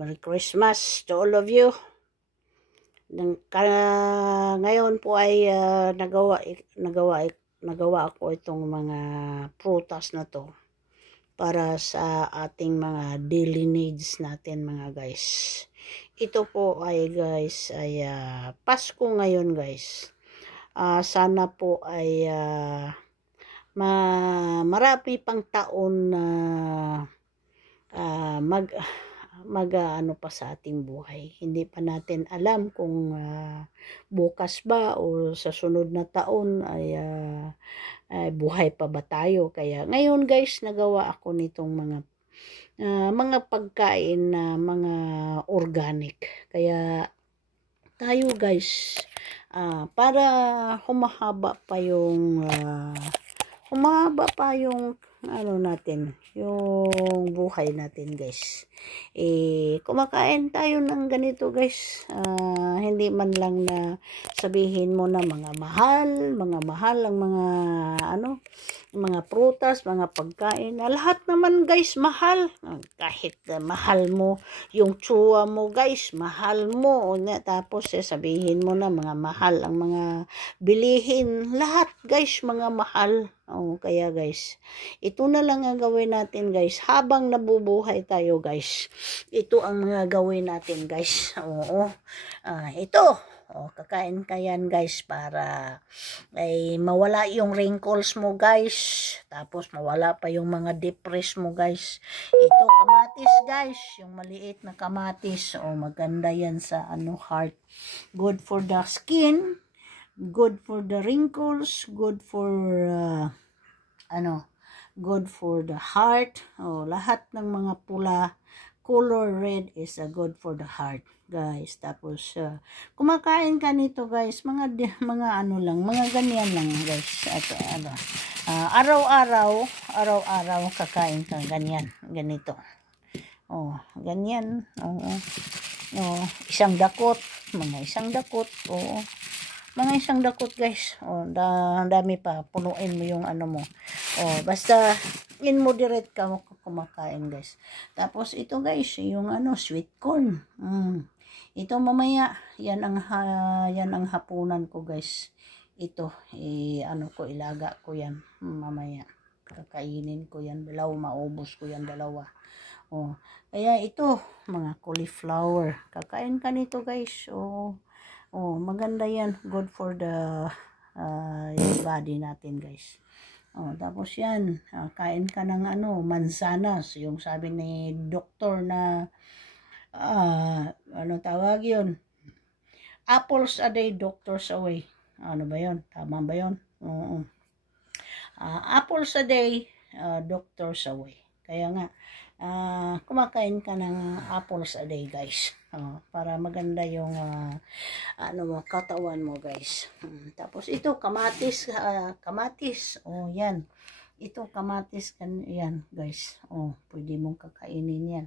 Merry Christmas to all of you. Ngayon po ay nagawa ako itong mga prutas na to para sa ating mga daily needs natin mga guys. Ito po ay guys ay Pasko ngayon guys. Sana po ay marami pang taon na ano pa sa ating buhay. Hindi pa natin alam kung bukas ba o sa sunod na taon ay buhay pa ba tayo. Kaya ngayon guys, nagawa ako nitong mga pagkain na mga organic. Kaya tayo guys, para humahaba pa yung ano natin, yung buhay natin guys. Kumakain tayo ng ganito guys. Hindi man lang na sabihin mo na mga mahal ang mga mga prutas, mga pagkain. Lahat naman guys mahal. Kahit mahal mo yung tsuwa mo guys, mahal mo. Tapos sabihin mo na mga mahal ang mga bilihin. Lahat guys mga mahal. Kaya guys, ito na lang ang gawin natin guys. Habang nabubuhay tayo guys, ito ang mga gawin natin guys. Ito. Kakain ka yan guys para ay mawala yung wrinkles mo guys. Tapos mawala pa yung mga depress mo guys. Ito kamatis guys, yung maliit na kamatis. Maganda yan sa heart. Good for the skin, good for the wrinkles, good for good for the heart. Lahat ng mga pula, color red is good for the heart guys. Tapos kumakain ka nito guys, mga ano lang, mga ganyan lang guys. At araw-araw kakain ka ganyan, ganito. Ganyan. Isang dakot, mga isang dakot. Mga isang dakot guys. Dami pa, punuin mo yung ano mo. Basta in moderate ka kumakain guys. Tapos ito guys, yung sweet corn. Ito mamaya, yan ang hapunan ko guys. Ito, ilaga ko yan mamaya. Kakainin ko yan, maubos ko yan dalawa. Kaya ito, mga cauliflower. Kakain ka nito guys. Maganda yan. Good for the body natin guys. Tapos yan, kain ka ng mansanas. Yung sabi ni doktor na tawag yun? Apples a day, doctors away. Ano ba yun? Tama ba yun? Apples a day, doctors away. Kaya nga, kumakain ka ng apples a day guys. Para maganda yung katawan mo guys. Tapos ito kamatis, yan. Ito kamatis yan guys. Pwede mong kakainin yan.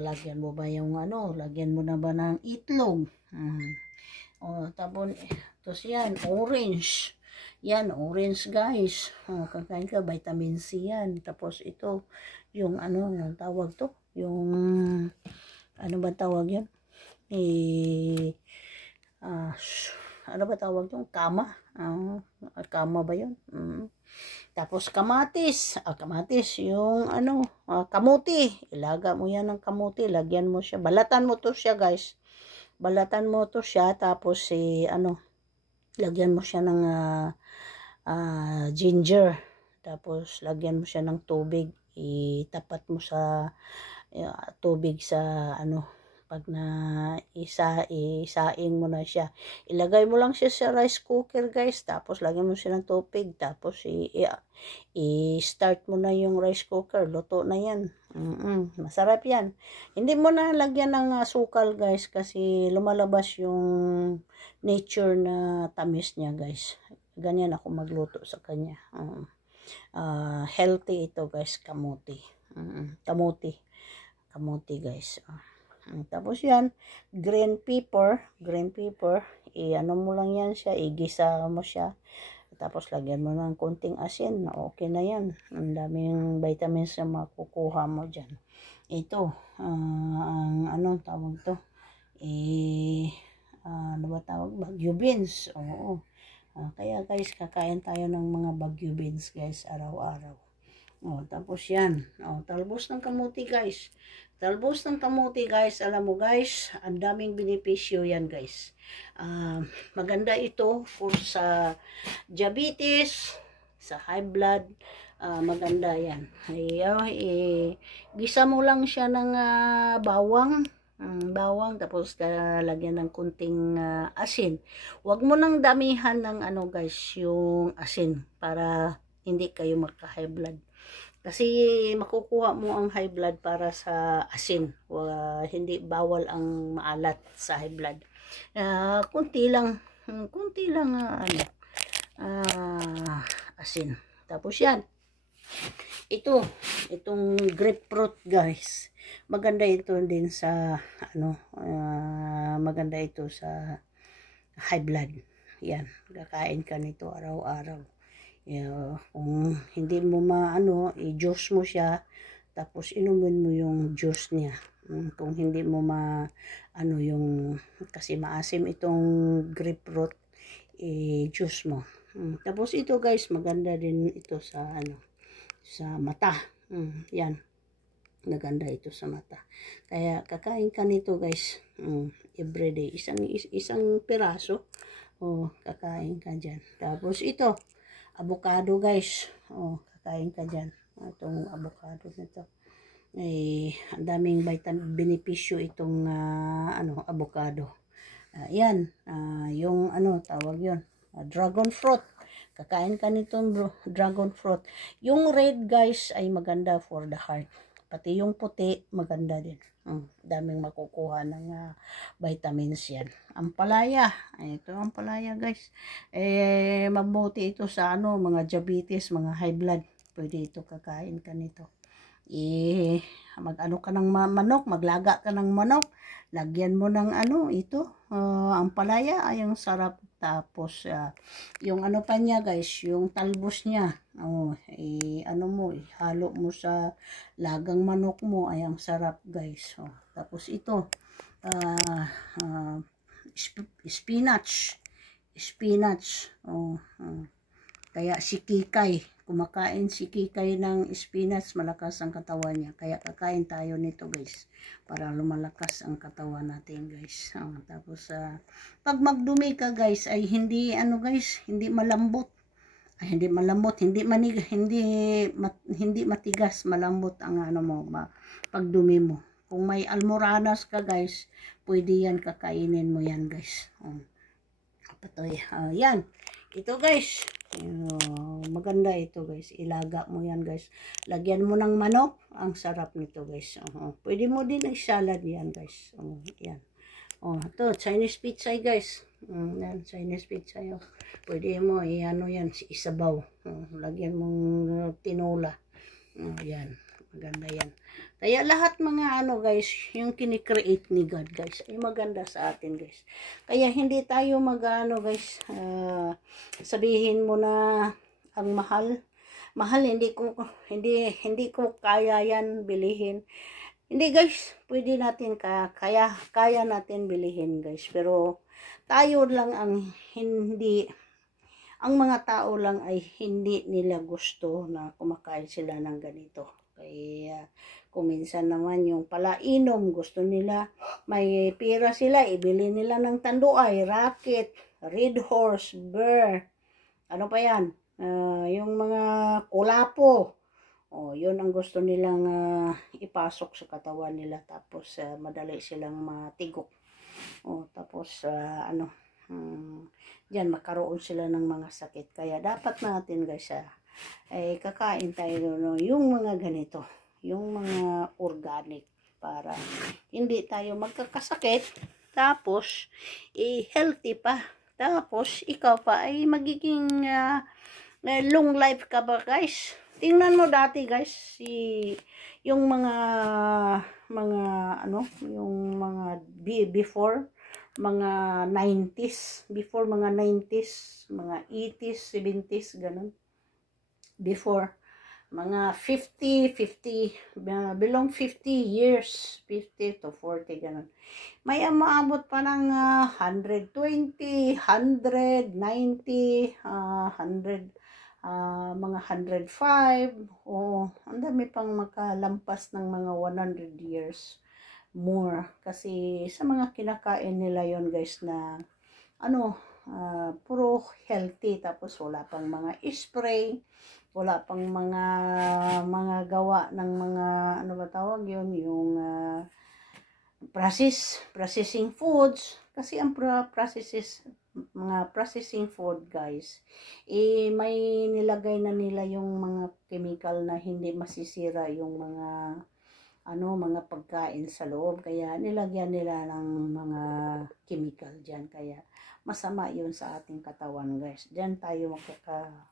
Lagyan mo ba yung lagyan mo na ba ng itlog? Tapos yan, orange. Yan, orange guys. Kakain ka, vitamin C yan. Tapos ito, yung yung tawag to? Yung, ba tawag yan? Ano ba tawag yung kama? Kama ba yun? Tapos kamatis. Yung kamuti. Ilaga mo yan ng kamuti. Lagyan mo siya. Balatan mo to siya guys. Balatan mo to siya. Tapos lagyan mo siya ng ginger. Tapos lagyan mo siya ng tubig. Itapat mo sa tubig sa pag na isaing mo na siya. Ilagay mo lang siya sa rice cooker guys. Tapos lagyan mo siya ng tubig. Tapos i-start mo na yung rice cooker. Luto na yan. Masarap yan. Hindi mo na lagyan ng sukal guys. Kasi lumalabas yung nature na tamis niya guys. Ganyan ako magluto sa kanya. Healthy ito guys. Kamuti. Kamuti guys. Tapos yan, green pepper, mo lang yan siya, igisa mo siya. Tapos lagyan mo ng konting asin, okay na yan. Ang daming vitamins na makukuha mo dyan. Ito, ang ano tawag to? Ano ba tawag? Bagyo beans. Oo. Kaya guys, kakain tayo ng mga bagyo beans guys, araw-araw. Tapos yan. Talbos ng kamuti guys. Talbos ng kamuti guys. Alam mo guys, ang daming benepisyo yan guys. Maganda ito for sa diabetes, sa high blood. Maganda yan. Gisa mo lang siya ng bawang. Bawang, tapos lagyan ng kunting asin. Huwag mo nang damihan ng ano guys, yung asin para hindi kayo magka-high blood. Kasi makukuha mo ang high blood para sa asin. Hindi bawal ang maalat sa high blood. Kunti lang asin. Tapos yan. Itong grapefruit guys. Maganda ito din sa maganda ito sa high blood. Yan, kakain ka nito araw-araw. Kung hindi mo i-juice mo siya, tapos inumin mo yung juice niya. Kung hindi mo kasi maasim itong grapefruit, i-juice mo. Tapos ito guys, maganda din ito sa sa mata. Yan. Maganda ito sa mata. Kaya kakain ka nito guys, everyday. Isang piraso. Kakain ka dyan. Tapos ito, avocado guys. Kakain ka dyan. Itong avocado nito. Ang daming benepisyo itong avocado. Yan. Yung tawag yon, dragon fruit. Kakain ka nitong dragon fruit. Yung red guys ay maganda for the heart. Pati yung puti, maganda din. Daming makukuha ng vitamins yan. Ampalaya. Ito ang palaya guys. Mabuti ito sa mga diabetes, mga high blood. Pwede ito, kakain ka nito. Mag-ano ka ng manok, maglaga ka ng manok. Lagyan mo ng ampalaya. Ay, ang sarap. Tapos, yung pa niya guys, yung talbos niya, ihalo mo sa lagang manok mo, ay ang sarap guys. Tapos ito, spinach. Kaya si Kikay, kumakain si Kikay ng spinach, malakas ang katawan niya. Kaya kakain tayo nito guys, para lumalakas ang katawan natin guys. Tapos pag magdumi ka guys, ay hindi hindi malambot. Hindi matigas, malambot ang pagdumi mo. Kung may almoranas ka guys, pwede yan, kakainin mo yan guys. Patoy. Yan. Ito guys, maganda ito guys. Ilaga mo yan guys. Lagyan mo ng manok. Ang sarap nito guys. Pwede mo din i-salad yan guys. Yan. Ito, Chinese pizza guys. Yan, Chinese pizza yun. Pwede mo yan, isabaw. Lagyan mong tinola. Yan. Maganda yan. Kaya lahat mga guys, yung kinikreate ni God guys, ay maganda sa atin guys. Kaya hindi tayo guys, sabihin mo na ang mahal, hindi ko kaya yan bilihin. Hindi guys, pwede natin kaya natin bilihin guys. Pero tayo lang ang mga tao lang ay hindi nila gusto na kumakain sila ng ganito. Kaya kuminsan naman yung palainom, gusto nila, may pira sila, ibili nila ng tanduay, racket, red horse, bear, ano pa yan, yung mga kulapo. Yun ang gusto nilang ipasok sa katawan nila, tapos madali silang matigok. Tapos diyan magkaroon sila ng mga sakit. Kaya dapat natin guys ay kakain tayo yung mga ganito, yung mga organic, para hindi tayo magkakasakit, tapos healthy pa, tapos ikaw pa ay magiging long life ka ba guys. Tingnan mo dati guys, yung mga before, mga 90s, before mga 90s, mga 80s, 70s, ganun. Before, mga 50, belong 50 years, 50 to 40, ganun. May maabot pa ng 120, 100, 90, 100, mga 105, o ang dami pang makalampas ng mga 100 years more. Kasi sa mga kinakain nila yon guys na puro healthy, tapos wala pang mga spray, wala pang mga gawa ng mga ano ba tawag yun, yung processing foods. Kasi ang mga processing food guys, may nilagay na nila yung mga chemical na hindi masisira yung mga pagkain sa loob, kaya nilagyan nila ng mga chemical dyan, kaya masama yun sa ating katawan guys. Diyan tayo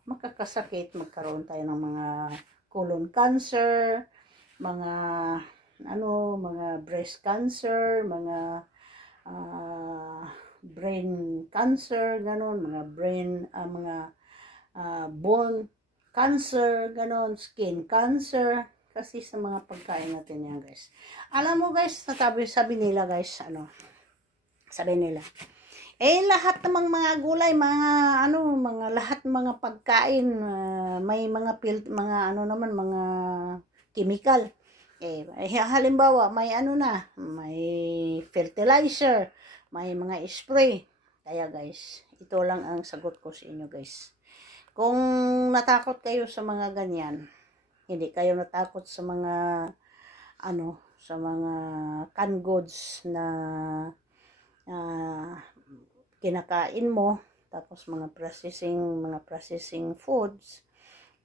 makakasakit, magkaroon tayo ng mga colon cancer, mga breast cancer, mga brain cancer, ganon, mga bone cancer, ganon, skin cancer, kasi sa mga pagkain natin yan guys. Alam mo guys, sabi nila guys, sabi nila, lahat ng mga gulay, mga lahat mga pagkain, may mga mga chemical. Halimbawa, may may fertilizer, may mga spray. Kaya guys, ito lang ang sagot ko sa inyo guys. Kung natakot kayo sa mga ganyan, hindi kayo natakot sa mga sa mga canned goods na kinakain mo, tapos mga processing foods,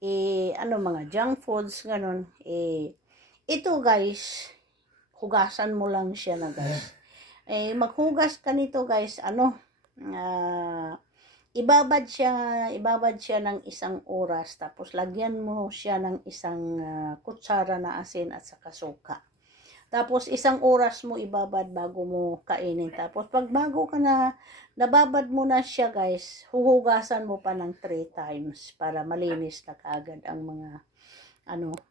mga junk foods, ganon, ito guys, hugasan mo lang siya na guys. Maghugas ka nito guys, ibabad siya ng 1 oras, tapos lagyan mo siya ng 1 kutsara na asin at saka suka. Tapos 1 oras mo ibabad bago mo kainin. Tapos pag bago ka na nababad mo na siya guys, huhugasan mo pa ng 3 times para malinis na kaagad ang mga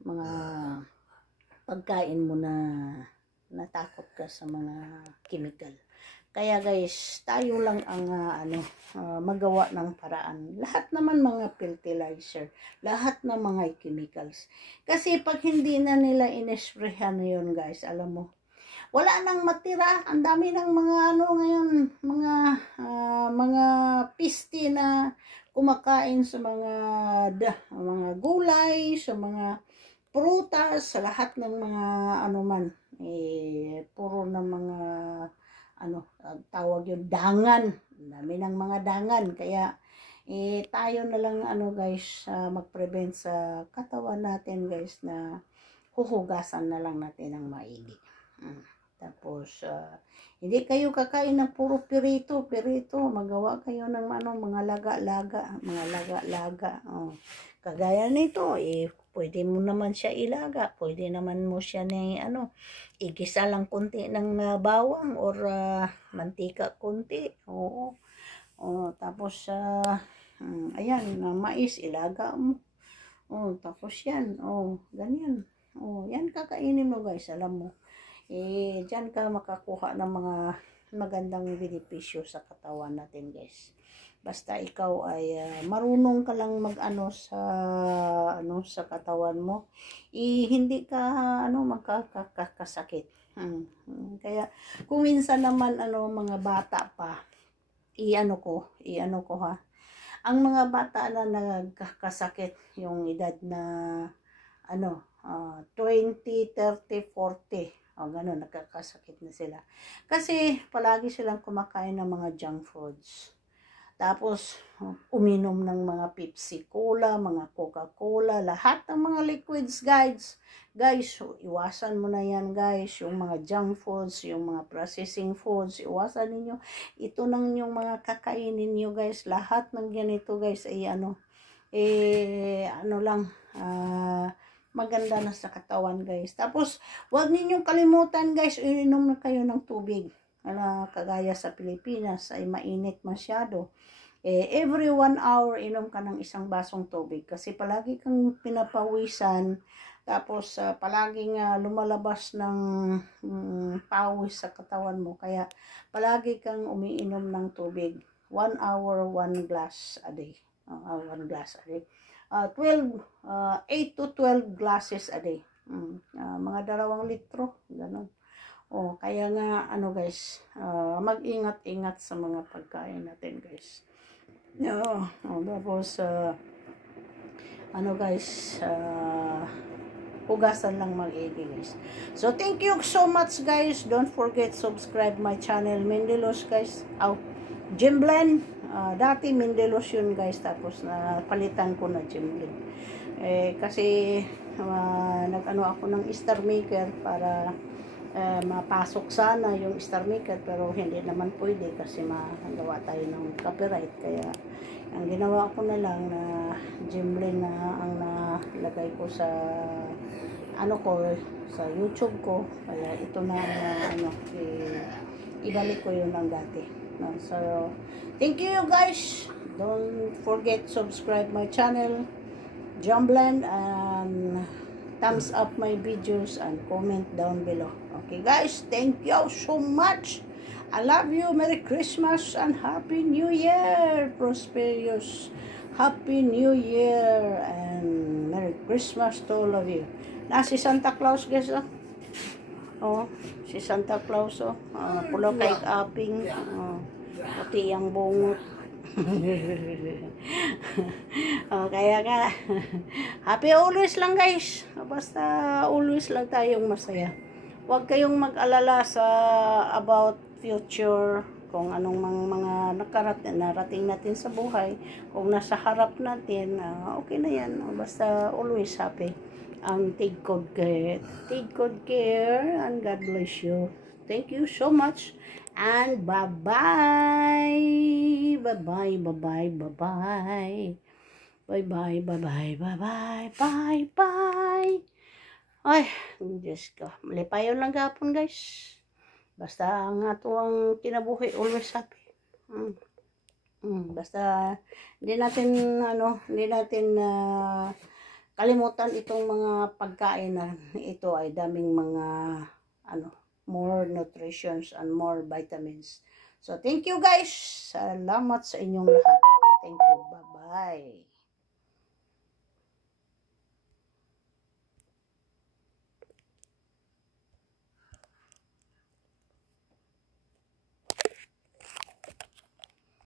mga pagkain mo na natakot ka sa mga chemical. Kaya guys, tayo lang ang magawa ng paraan. Lahat naman mga fertilizer, lahat ng mga chemicals. Kasi pag hindi na nila inesprehan yun guys, alam mo, wala nang matira. Ang dami ng mga ngayon, mga pisti na kumakain sa mga gulay, sa mga prutas, sa lahat ng mga puro na mga tawag yun, dangan. Dami ng mga dangan. Kaya tayo na lang guys, mag-prevent sa katawan natin guys, na huhugasan na lang natin ng maigi. Tapos hindi kayo kakain ng puro pirito, magawa kayo ng mga laga-laga. Kagaya nito, pwede mo naman siya ilaga, pwede naman mo siya igisa lang konti ng bawang or mantika konti. Oo. Tapos ayan, mais ilaga mo. Tapos yan, ganyan. Yan kakainin mo guys, alam mo. Diyan ka makakuha ng mga magandang benepisyo sa katawan natin guys. Basta ikaw ay marunong ka lang sa katawan mo, hindi ka magkakasakit. Kaya kung minsan naman mga bata pa, iano ko ha. Ang mga bata na nagkakasakit, yung edad na 20, 30, 40, ganun, nagkakasakit na sila. Kasi palagi silang kumakain ng mga junk foods. Tapos, uminom ng mga Pepsi Cola, mga Coca-Cola, lahat ng mga liquids, guys. Guys, iwasan mo na yan, guys. Yung mga junk foods, yung mga processing foods, iwasan ninyo. Ito nang yung mga kakainin nyo, guys. Lahat ng ganito, guys, ay maganda na sa katawan, guys. Tapos, huwag ninyong kalimutan, guys, inom na kayo ng tubig. kagaya sa Pilipinas ay mainit masyado. Every 1 hour inom ka ng isang basong tubig kasi palagi kang pinapawisan, tapos palaging lumalabas ng pawis sa katawan mo, kaya palagi kang umiinom ng tubig. 1 hour 1 glass a day. 1 glass a day. 8 to 12 glasses a day. Mga 2 litro, ganun. Kaya nga guys, mag-ingat-ingat sa mga pagkain natin guys. Tapos guys, hugasan lang mag-igi guys. So thank you so much guys. Don't forget subscribe my channel Mendelos guys. Jimblen. Dati Mendelos yun guys, tapos palitan ko na Jimblen. Kasi nag-ano ako ng star maker para mapasok sana yung star maker, pero hindi naman pwede kasi magawa tayo ng copyright. Kaya ang ginawa ko na lang na Jimblen na ang nalagay ko sa sa YouTube ko. Kaya ito na ibalik ko yun ng dati. So thank you guys. Don't forget subscribe my channel Jimblen, and thumbs up my videos and comment down below. Okay guys, thank you so much. I love you. Merry Christmas and Happy New Year. Prosperous Happy New Year and Merry Christmas to all of you. Si Santa Claus guys. Si Santa Claus pulo kay aping, puti ang bungot. Kaya nga happy always lang guys. Basta always lang tayong masaya. Huwag kayong mag-alala sa about future, kung anong mga narating natin sa buhay. Kung nasa harap natin, okay na yan. Basta always happy. Take good care and God bless you. Thank you so much and bye-bye. Bye-bye, bye-bye, bye-bye. Bye-bye, bye-bye, bye-bye, bye-bye. Ay, Diyos ko. Malipayon lang gapon guys. Basta ang ato ang kinabuhi, always happy. Basta hindi natin kalimutan itong mga pagkain na ito ay daming mga more nutritions and more vitamins. So thank you guys. Salamat sa inyong lahat. Thank you. Bye-bye.